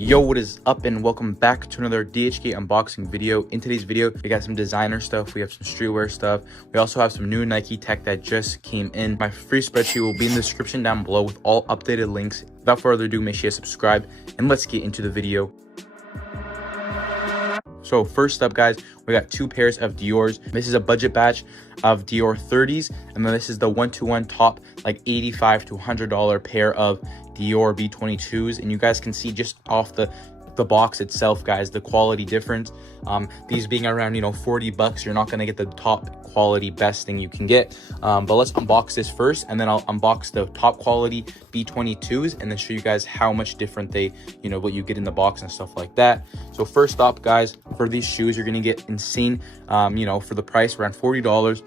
Yo, what is up and welcome back to another DHGATE unboxing video. In today's video, we got some designer stuff, we have some streetwear stuff, we also have some new Nike tech that just came in. My free spreadsheet will be in the description down below with all updated links. Without further ado, make sure you subscribe and let's get into the video. So first up, guys, we got two pairs of Dior's. This is a budget batch of Dior 30s, and then this is the one-to-one top, like $85 to $100 pair of Dior B22s. And you guys can see just off the box itself, guys, the quality difference. These being around, you know, 40 bucks, you're not going to get the top quality best thing you can get. But let's unbox this first, and then I'll unbox the top quality B22s and then show you guys how much different they, you know, what you get in the box and stuff like that. So first up, guys, for these shoes, you're going to get insane, you know, for the price, around $40.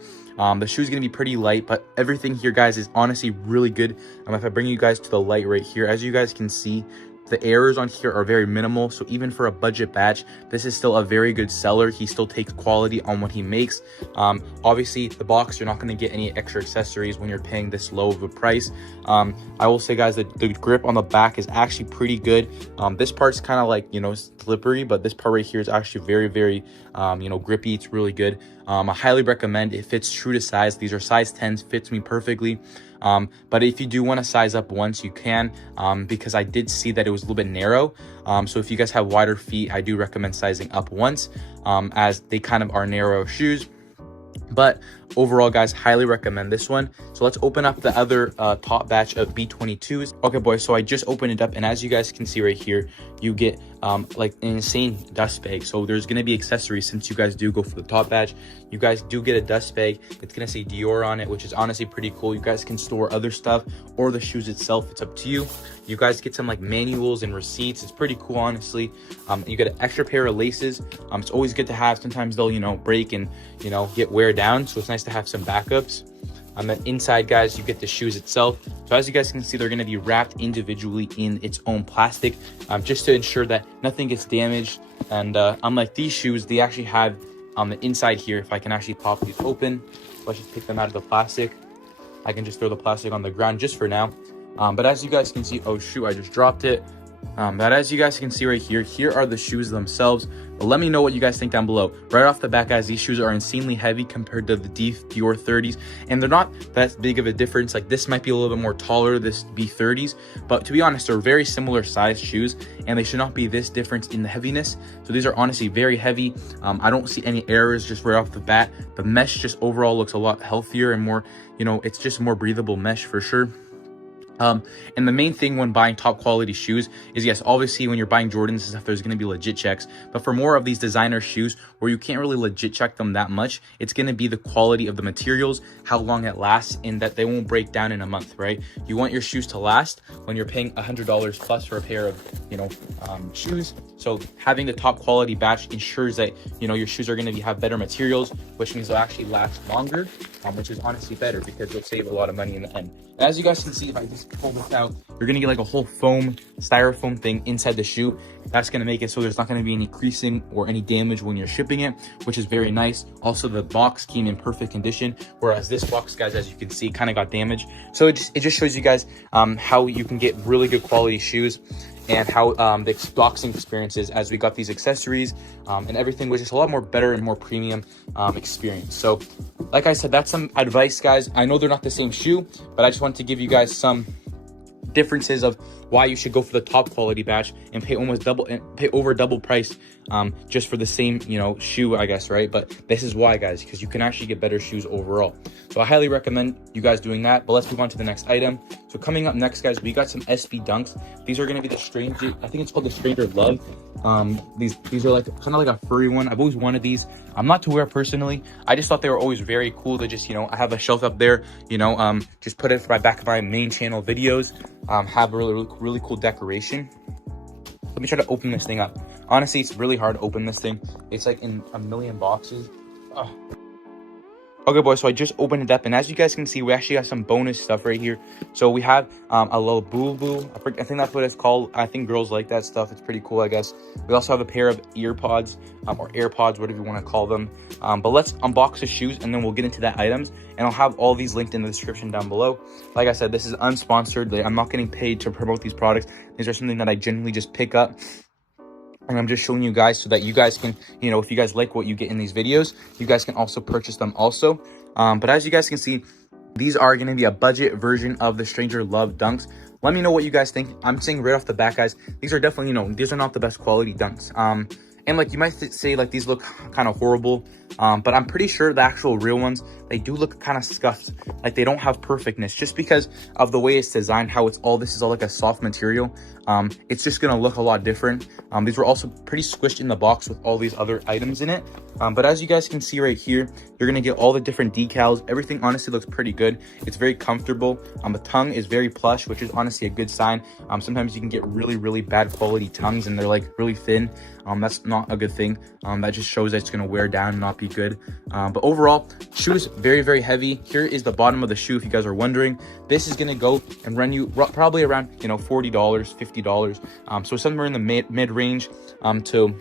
The shoe is going to be pretty light, but everything here, guys, is honestly really good. If I bring you guys to the light right here, as you guys can see, the errors on here are very minimal. So even for a budget batch, this is still a very good seller. He still takes quality on what he makes. Obviously, the box, you're not going to get any extra accessories when you're paying this low of a price. I will say, guys, that the grip on the back is actually pretty good. This part's kind of like, you know, slippery, but this part right here is actually very, very, you know, grippy. It's really good. I highly recommend. It fits true to size. These are size 10s, fits me perfectly. But if you do want to size up once, you can, because I did see that it was a little bit narrow. So if you guys have wider feet, I do recommend sizing up once, as they kind of are narrow shoes. But overall, guys, highly recommend this one. So let's open up the other top batch of B22s. Okay, boys, so I just opened it up, and as you guys can see right here, you get like an insane dust bag. So there's going to be accessories. Since you guys do go for the top batch, you guys do get a dust bag. It's going to say Dior on it, which is honestly pretty cool. You guys can store other stuff or the shoes itself. It's up to you. You guys get some like manuals and receipts. It's pretty cool, honestly. You get an extra pair of laces. It's always good to have. Sometimes they'll, you know, break and, you know, get wear down, so it's nice to have some backups. On the inside, guys, you get the shoes itself. So as you guys can see, they're going to be wrapped individually in its own plastic, just to ensure that nothing gets damaged. And unlike these shoes, they actually have on the inside here, if I can actually pop these open, let's just pick them out of the plastic. I can just throw the plastic on the ground just for now. But as you guys can see, oh shoot, I just dropped it. But as you guys can see right here, here are the shoes themselves. But let me know what you guys think down below. Right off the bat, guys, these shoes are insanely heavy compared to the Dior 30s, and they're not that big of a difference. Like, this might be a little bit more taller, this B30s, but to be honest, they're very similar size shoes, and they should not be this difference in the heaviness. So these are honestly very heavy. I don't see any errors just right off the bat. The mesh just overall looks a lot healthier and more, you know, it's just more breathable mesh for sure. And the main thing when buying top quality shoes is, yes, obviously when you're buying Jordans and stuff, there's going to be legit checks. But for more of these designer shoes where you can't really legit check them that much, it's going to be the quality of the materials, how long it lasts, and that they won't break down in a month, right? You want your shoes to last when you're paying $100 plus for a pair of, you know, shoes. So having the top quality batch ensures that, you know, your shoes are going to have better materials, which means they'll actually last longer, which is honestly better because you'll save a lot of money in the end. And as you guys can see, if I just pull this out, you're going to get like a whole foam, styrofoam thing inside the shoe. That's going to make it so there's not going to be any creasing or any damage when you're shipping it, which is very nice. Also, the box came in perfect condition, whereas this box, guys, as you can see, kind of got damaged. So it just shows you guys how you can get really good quality shoes, and how the boxing experience is, as we got these accessories and everything was just a lot more better and more premium experience. So like I said, that's some advice, guys. I know they're not the same shoe, but I just wanted to give you guys some differences of why you should go for the top quality batch and pay over double price just for the same, you know, shoe, I guess, right? But this is why, guys, because you can actually get better shoes overall. So I highly recommend you guys doing that. But let's move on to the next item. So coming up next, guys, we got some SB Dunks. These are going to be the Stranger, I think it's called the Stranger Love. These are like kind of like a furry one. I've always wanted these. I'm not to wear personally. I just thought they were always very cool to just, you know, I have a shelf up there, you know, just put it for my back of my main channel videos, have a really cool decoration. Let me try to open this thing up. Honestly, it's really hard to open this thing. It's like in a million boxes. Oh. Okay, boys, so I just opened it up, and as you guys can see, we actually got some bonus stuff right here. So we have a Laboo. I think that's what it's called. I think girls like that stuff. It's pretty cool, I guess. We also have a pair of EarPods, or AirPods, whatever you want to call them. But let's unbox the shoes, and then we'll get into the items, and I'll have all these linked in the description down below. Like I said, this is unsponsored. I'm not getting paid to promote these products. These are something that I genuinely just pick up, and I'm just showing you guys so that you guys can, you know, if you guys like what you get in these videos, you guys can also purchase them also. But as you guys can see, these are going to be a budget version of the Stranger Love dunks. Let me know what you guys think. I'm saying right off the bat, guys, these are definitely, you know, these are not the best quality dunks. And like you might say like these look kind of horrible, but I'm pretty sure the actual real ones, they do look kind of scuffed. Like they don't have perfectness just because of the way it's designed, how it's all, this is all like a soft material. It's just gonna look a lot different. These were also pretty squished in the box with all these other items in it. But as you guys can see right here, you're gonna get all the different decals. Everything honestly looks pretty good. It's very comfortable. The tongue is very plush, which is honestly a good sign. Sometimes you can get really bad quality tongues and they're like really thin. That's not a good thing. That just shows that it's gonna wear down and not be good. But overall, shoes very heavy. Here is the bottom of the shoe if you guys are wondering. This is gonna go and run you probably around, you know, $40, $50. So somewhere in the mid range to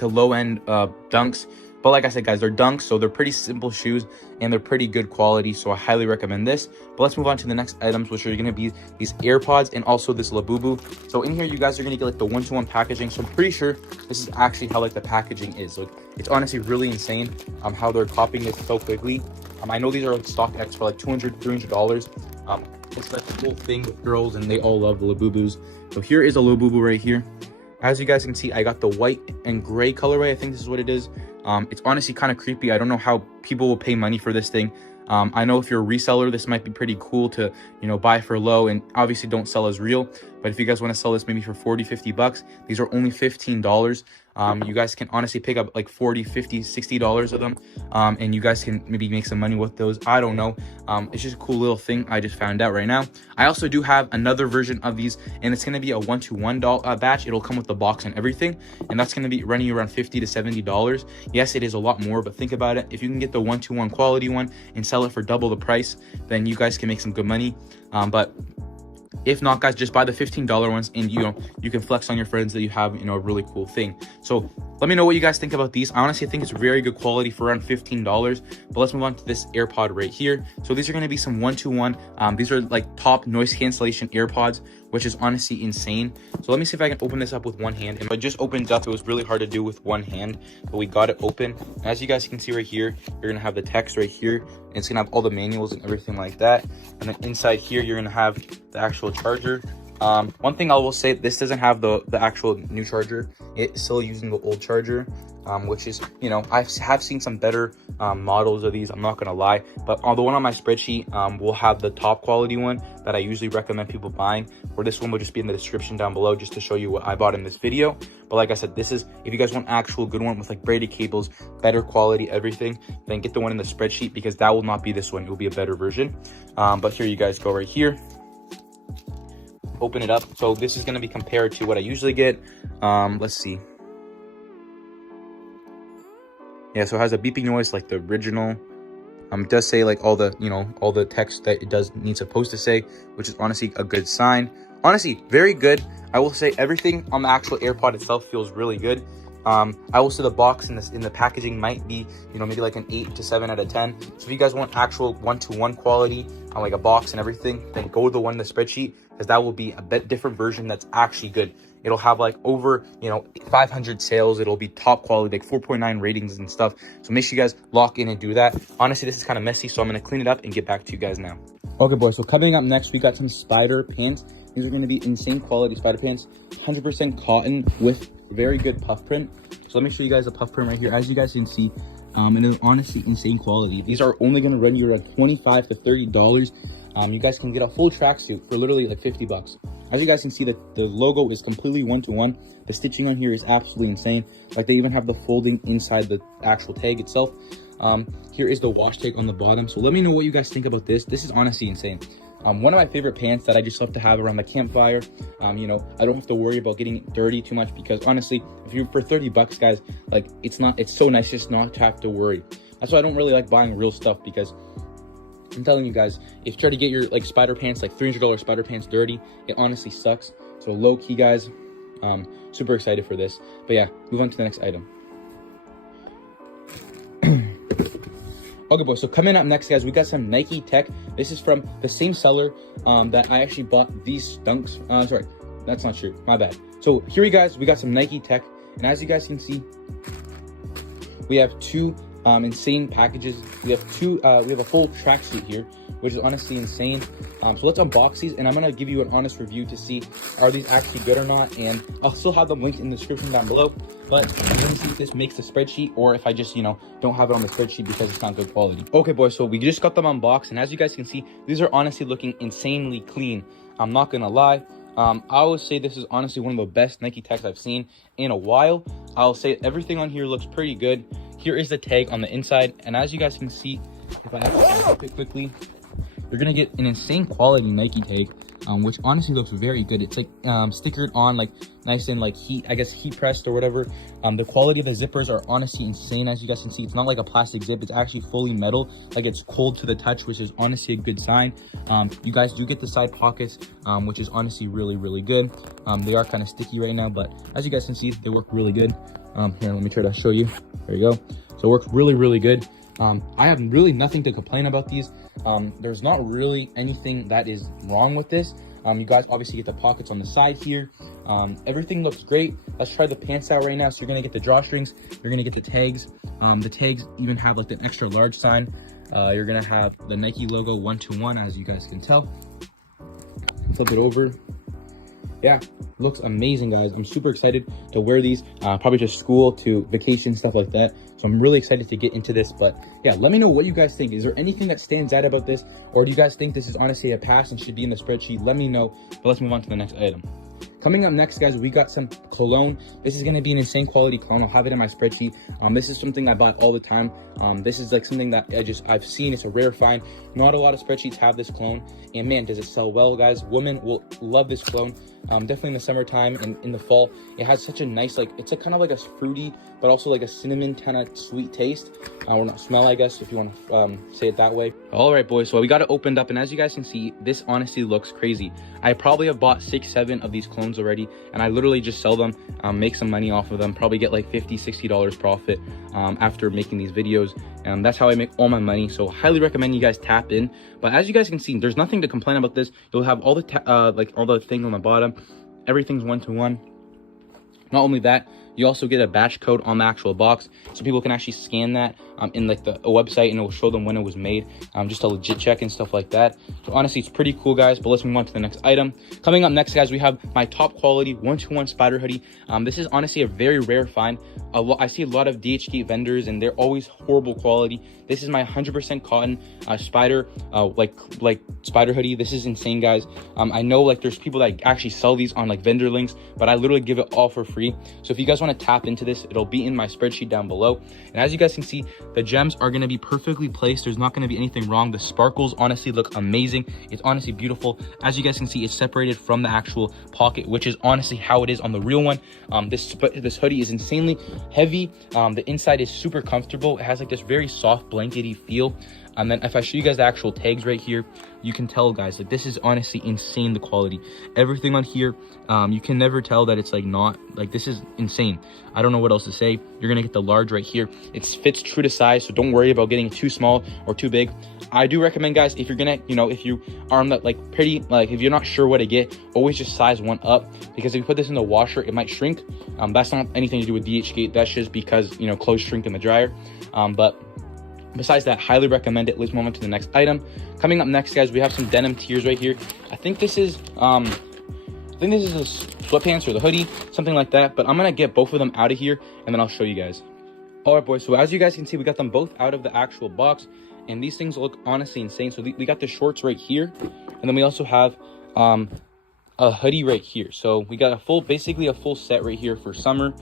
low end dunks. But like I said, guys, they're dunks, so they're pretty simple shoes and they're pretty good quality, so I highly recommend this. But let's move on to the next items, which are going to be these AirPods and also this Laboo. So in here, you guys are going to get like the 1-to-1 packaging. So I'm pretty sure this is actually how like the packaging is. So it's honestly really insane how they're copying it so quickly. I know these are like StockX for like $200, $300. It's like the whole thing with girls, and they all love the Laboobos. So here is a Laboo right here. As you guys can see, I got the white and gray colorway. I think this is what it is. It's honestly kind of creepy. I don't know how people will pay money for this thing. I know if you're a reseller, this might be pretty cool to, you know, buy for low, and obviously don't sell as real. But if you guys want to sell this maybe for 40, 50 bucks, these are only $15. You guys can honestly pick up like 40, 50, 60 dollars of them, and you guys can maybe make some money with those. I don't know. It's just a cool little thing I just found out right now. I also do have another version of these, and it's going to be a 1-to-1 batch. It'll come with the box and everything, and that's going to be running you around $50 to $70. Yes, it is a lot more, but think about it. If you can get the 1-to-1 quality one and sell it for double the price, then you guys can make some good money. But if not, guys, just buy the $15 ones, and you know, you can flex on your friends that you have, you know, a really cool thing. So let me know what you guys think about these. I honestly think it's very good quality for around $15. But let's move on to this AirPod right here. So these are going to be some 1-to-1. These are like top noise cancellation AirPods, which is honestly insane. So let me see if I can open this up with one hand. And I just opened it up. It was really hard to do with one hand, but we got it open. And as you guys can see right here, you're going to have the text right here, and it's going to have all the manuals and everything like that. And then inside here, you're going to have the actual charger. One thing I will say, this doesn't have the actual new charger. It's still using the old charger, which is, you know, I have seen some better models of these, I'm not gonna lie, but the one on my spreadsheet will have the top quality one that I usually recommend people buying, or this one will just be in the description down below just to show you what I bought in this video. But like I said, this is, if you guys want actual good one with like braided cables, better quality, everything, then get the one in the spreadsheet, because that will not be this one. It will be a better version. But here you guys go right here. Open it up. So this is going to be compared to what I usually get. Let's see. Yeah, so it has a beeping noise like the original. It does say like all the, you know, all the text that it does need supposed to say, which is honestly a good sign. Honestly, very good. I will say everything on the actual AirPod itself feels really good. I will say the box in the packaging might be, you know, maybe like an 8 to 7 out of 10. So if you guys want actual 1-to-1 quality on like a box and everything, then go with the one in the spreadsheet, because that will be a bit different version that's actually good. It'll have like over, you know, 500 sales. It'll be top quality, like 4.9 ratings and stuff. So make sure you guys lock in and do that. Honestly, this is kind of messy, so I'm going to clean it up and get back to you guys now. Okay, boys, so coming up next, we got some spider pants. These are going to be insane quality spider pants, 100% cotton with very good puff print. So let me show you guys the puff print right here. As you guys can see, and it's honestly insane quality. These are only going to run you around $25 to $30. You guys can get a full tracksuit for literally like 50 bucks. As you guys can see, that the logo is completely 1-to-1. The stitching on here is absolutely insane. Like they even have the folding inside the actual tag itself. Here is the wash tag on the bottom. So let me know what you guys think about this. This is honestly insane. One of my favorite pants that I just love to have around the campfire. You know, I don't have to worry about getting dirty too much, because honestly, if you're for 30 bucks, guys, like it's so nice just not to have to worry. That's why I don't really like buying real stuff, because I'm telling you guys, if you try to get your like spider pants, like $300 spider pants dirty, it honestly sucks. So low key, guys, super excited for this. But yeah, move on to the next item. Okay, boys, so coming up next, guys, we got some Nike tech. This is from the same seller that I actually bought these dunks. Sorry, that's not true, my bad. So here, you guys, we got some Nike tech, and as you guys can see, we have two insane packages. We have a full tracksuit here, which is honestly insane. So let's unbox these, and I'm gonna give you an honest review to see are these actually good or not, and I'll still have them linked in the description down below. But I'm gonna see if this makes the spreadsheet, or if I just, you know, don't have it on the spreadsheet because it's not good quality. Okay, boys, so we just got them unboxed, and as you guys can see, these are honestly looking insanely clean. I'm not gonna lie. I would say this is honestly one of the best Nike techs I've seen in a while. I'll say everything on here looks pretty good. Here is the tag on the inside, and as you guys can see, if I have to it quickly, you're gonna get an insane quality Nike tag, which honestly looks very good. It's like stickered on, like nice and like heat pressed or whatever. The quality of the zippers are honestly insane. As you guys can see, it's not like a plastic zip, it's actually fully metal, like it's cold to the touch, which is honestly a good sign. You guys do get the side pockets, which is honestly really good. They are kind of sticky right now, but as you guys can see, they work really good. Here, let me try to show you. There you go. So it works really good. I have really nothing to complain about these. There's not really anything that is wrong with this. You guys obviously get the pockets on the side here. Everything looks great. Let's try the pants out right now. So you're gonna get the drawstrings, you're gonna get the tags. The tags even have like an extra large sign. You're gonna have the Nike logo 121, as you guys can tell. Flip it over. Yeah, looks amazing, guys. I'm super excited to wear these, probably to school, to vacation, stuff like that. So I'm really excited to get into this. But yeah, let me know what you guys think. Is there anything that stands out about this, or do you guys think this is honestly a pass and should be in the spreadsheet? Let me know. But let's move on to the next item. Coming up next, guys, we got some cologne. This is going to be an insane quality cologne. I'll have it in my spreadsheet. This is something I bought all the time. This is like something that I've seen. It's a rare find. Not a lot of spreadsheets have this cologne, and man, does it sell well, guys. Women will love this cologne. Definitely in the summertime and in the fall. It has such a nice, like, it's a kind of like a fruity, but also like a cinnamon kind of sweet taste, or not smell, I guess, if you want to say it that way. All right, boys, so we got it opened up, and as you guys can see, this honestly looks crazy. I probably have bought 6-7 of these clones already, and I literally just sell them, make some money off of them, probably get like $50-$60 profit after making these videos. And that's how I make all my money. So highly recommend you guys tap in. But as you guys can see, there's nothing to complain about this. You'll have all the like all the things on the bottom. Everything's 1-to-1. Not only that, you also get a batch code on the actual box, so people can actually scan that in like a website, and it will show them when it was made, just a legit check and stuff like that. So honestly, it's pretty cool, guys. But let's move on to the next item. Coming up next, guys, we have my top quality 1-to-1 spider hoodie. This is honestly a very rare find. I see a lot of DHGATE vendors, and they're always horrible quality. This is my 100% cotton spider like spider hoodie. This is insane, guys. I know like there's people that actually sell these on like vendor links, but I literally give it all for free. So if you guys want to tap into this, it'll be in my spreadsheet down below. And as you guys can see, the gems are going to be perfectly placed. There's not going to be anything wrong. The sparkles honestly look amazing. It's honestly beautiful. As you guys can see, it's separated from the actual pocket, which is honestly how it is on the real one. This hoodie is insanely heavy. The inside is super comfortable. It has like this very soft blankety feel. And then if I show you guys the actual tags right here, you can tell, guys, like this is honestly insane, the quality. Everything on here, you can never tell that it's like not, like this is insane. I don't know what else to say. You're gonna get the large right here. It fits true to size, so don't worry about getting too small or too big. I do recommend, guys, if you're gonna, you know, if you are on that like pretty, like if you're not sure what to get, always just size one up, because if you put this in the washer, it might shrink. That's not anything to do with DHGATE. That's just because, you know, clothes shrink in the dryer. But besides that, highly recommend it. Let's move on to the next item. Coming up next, guys, we have some Denim Tears right here. I think this is the sweatpants or the hoodie, something like that. But I'm gonna get both of them out of here, and then I'll show you guys. All right, boys, so as you guys can see, we got them both out of the actual box, and these things look honestly insane. So we got the shorts right here, and then we also have a hoodie right here. So we got basically a full set right here for summer.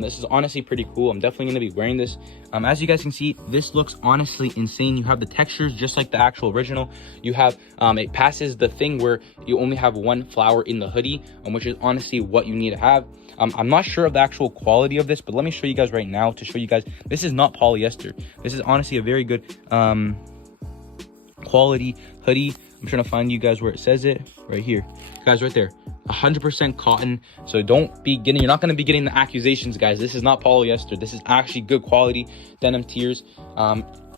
This is honestly pretty cool. I'm definitely going to be wearing this. As you guys can see, this looks honestly insane. You have the textures just like the actual original. You have it passes the thing where you only have one flower in the hoodie, which is honestly what you need to have. I'm not sure of the actual quality of this, but let me show you guys right now to show you guys this is not polyester. This is honestly a very good quality hoodie. I'm trying to find you guys where it says it right here, guys, right there. 100% cotton. So don't be getting, you're not going to be getting the accusations, guys. This is not polyester. This is actually good quality Denim Tears.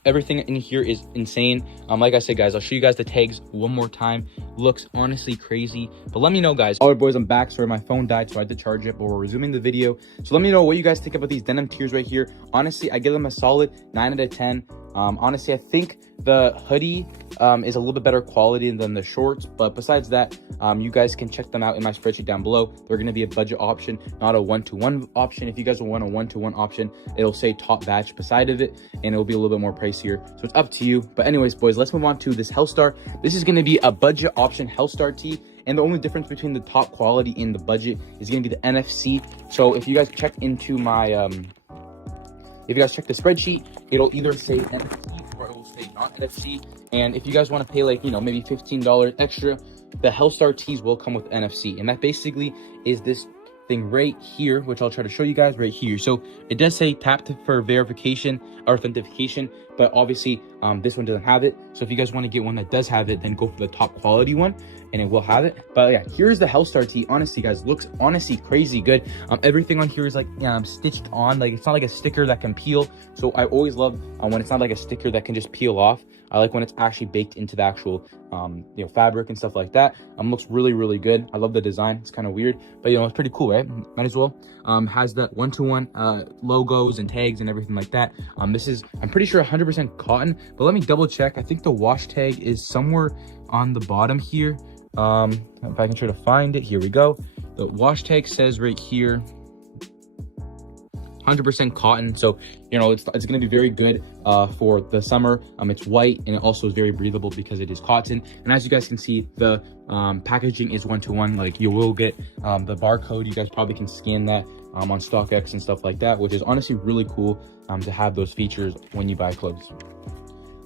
Everything in here is insane. Like I said, guys, I'll show you guys the tags one more time. Looks honestly crazy, but let me know, guys. All right, boys, I'm back. Sorry, my phone died, so I had to charge it, but we're resuming the video. So let me know what you guys think about these Denim Tears right here. Honestly, I give them a solid 9 out of 10. Honestly, I think the hoodie is a little bit better quality than the shorts, but besides that, you guys can check them out in my spreadsheet down below. They're going to be a budget option, not a one-to-one option. If you guys want a one-to-one option, it'll say top batch beside of it, and it'll be a little bit more pricier, so it's up to you. But anyways, boys, let's move on to this Hellstar. This is going to be a budget option Hellstar tee, and the only difference between the top quality and the budget is going to be the NFC. So if you guys check into my if you guys check the spreadsheet, it'll either say NFC or it will say not NFC. And if you guys want to pay, like, you know, maybe $15 extra, the Hellstar tees will come with NFC. And that basically is this thing right here, which I'll try to show you guys right here. So it does say tap for verification or authentication, but obviously this one doesn't have it. So if you guys want to get one that does have it, then go for the top quality one and it will have it. But yeah, here's the Hellstar tee. Honestly, guys, looks honestly crazy good. Everything on here is like stitched on, like it's not like a sticker that can peel. So I always love when it's not like a sticker that can just peel off. I like when it's actually baked into the actual you know, fabric and stuff like that. Looks really, really good. I love the design. It's kind of weird, but you know, it's pretty cool, right? Might as well. Has that one-to-one logos and tags and everything like that. This is, I'm pretty sure, 100% cotton, but let me double check. I think the wash tag is somewhere on the bottom here. If I can try to find it, here we go. The wash tag says right here 100% cotton, so you know it's going to be very good for the summer. It's white, and it also is very breathable because it is cotton. And as you guys can see, the packaging is one-to-one. Like, you will get the barcode. You guys probably can scan that on StockX and stuff like that, which is honestly really cool to have those features when you buy clothes.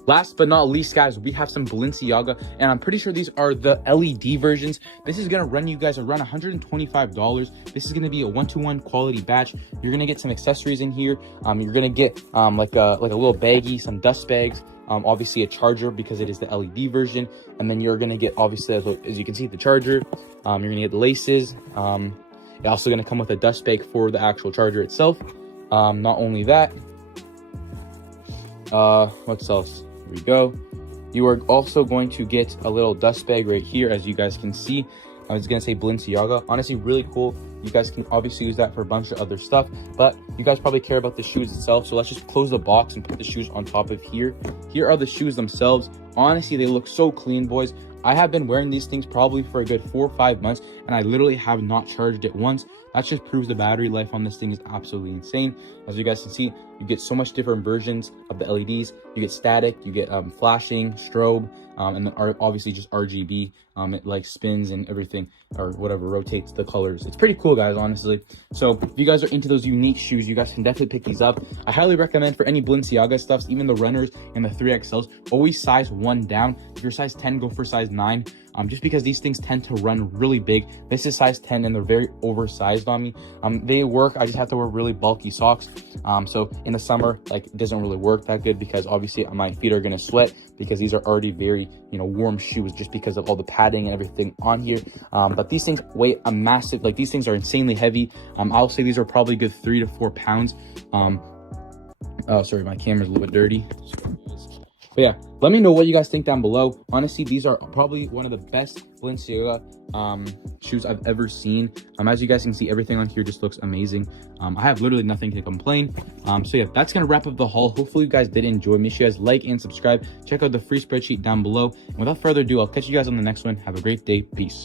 Last but not least, guys, we have some Balenciaga, and I'm pretty sure these are the LED versions. This is going to run you guys around $125. This is going to be a one-to-one quality batch. You're going to get some accessories in here. You're going to get like a little baggie, some dust bags, obviously a charger because it is the LED version, and then you're going to get, obviously, as you can see, the charger. You're going to get the laces. It's also going to come with a dust bag for the actual charger itself. Not only that, what else? Here we go. You are also going to get a little dust bag right here, as you guys can see. I was gonna say Balenciaga. Honestly, really cool. You guys can obviously use that for a bunch of other stuff, but you guys probably care about the shoes itself. So let's just close the box and put the shoes on top of here. Here are the shoes themselves. Honestly, they look so clean, boys. I have been wearing these things probably for a good 4 or 5 months, and I literally have not charged it once. That just proves the battery life on this thing is absolutely insane. As you guys can see, you get so much different versions of the LEDs. You get static, you get flashing, strobe, and then obviously just RGB. It like spins and everything, or whatever, rotates the colors. It's pretty cool, guys, honestly. So if you guys are into those unique shoes, you guys can definitely pick these up. I highly recommend for any Balenciaga stuffs, even the runners and the 3XLs, always size 1 down. If you're size 10, go for size 9. Just because these things tend to run really big. This is size 10 and they're very oversized on me. They work, I just have to wear really bulky socks. So in the summer, like, it doesn't really work that good because obviously my feet are gonna sweat because these are already very, you know, warm shoes just because of all the padding and everything on here. But these things weigh a massive, like, these things are insanely heavy. I'll say these are probably good 3 to 4 pounds. Oh, sorry, my camera's a little bit dirty. But yeah, let me know what you guys think down below. Honestly, these are probably one of the best Balenciaga shoes I've ever seen. As you guys can see, everything on here just looks amazing. I have literally nothing to complain. So yeah, that's gonna wrap up the haul. Hopefully you guys did enjoy. Make sure you guys like and subscribe. Check out the free spreadsheet down below. And without further ado, I'll catch you guys on the next one. Have a great day. Peace.